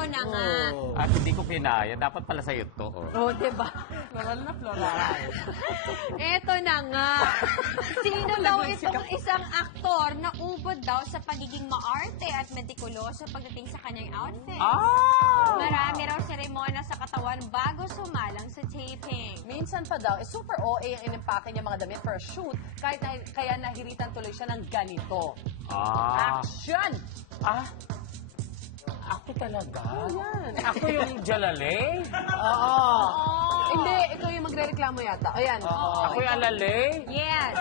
eto na nga. At hindi ko kinaya. Dapat pala sa'yo to. Oh, diba? Floral na floral. Eto na nga. Sino daw itong isang aktor na ubod daw sa pagiging maarte at metikuloso pagdating sa kanyang outfit? Marami raw seremona sa katawan bago sumalang sa taping. Minsan pa daw, super OA ang inimpake niya mga damit for a shoot, kaya nahiritan tuloy siya ng ganito. Action! Ako talaga? Yan. Ako yung Jalale? Oo. Hindi, ikaw yung magre-reklamo yata. Ayan. Ako yung Alale? Yes.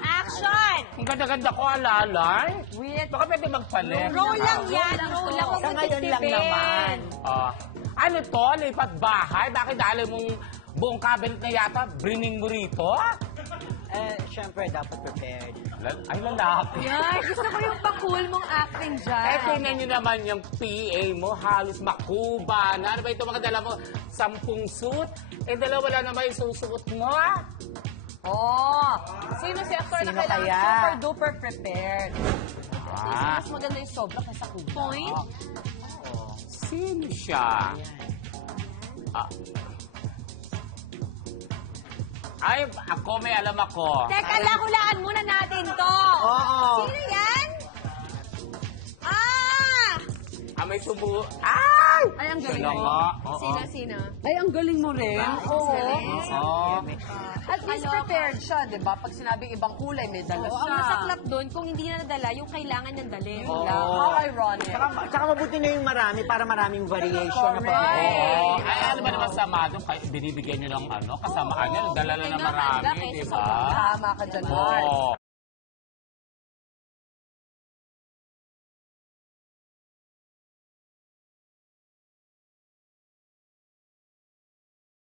Action! Ang ganda-ganda ko, alalay? Wait. Baka pwede magpalit. Roll lang yan. Roll lang. Huwag Sa mo ngayon lang naman. Ano to? Lipat bahay? Bakit dali mong buong cabinet na yata? Brining mo rito? Siyempre, dapat prepared. Ay, lalaki. Yan. Gusto ko yung pa-cool mong acting dyan. Eh, tingnan nyo naman yung PA mo, halos makuba. Ano ba ito mga dala mo? 10 suit? Eh, dalawa lang naman yung susuot mo, Sino si actor na Sino kailangan kaya? super duper prepared? Mas maganda yung sobra kaysa kuba. Point. Sino siya? Ay, ako may alam ako. Teka lang, hulaan muna natin to. Oo. Sino yan? May sumu... Ay! Ay, ang galing Sino mo. nga? Oo. Sino? Ay, ang galing mo rin. Oo. Oo. At least prepared siya, di ba? Pag sinabing ibang kulay, may dala Oo, ang siya. masaklap doon, kung hindi na nadala, yung kailangan niyang dalhin. How ironic. Tsaka mabuti na yung marami para maraming variation na Correct. Oo. Ay, ano ba naman sama doon? Binibigyan nyo ng kasamaan niya. Dala na ng marami, di ba? Tama ka dyan, Lars. Oo.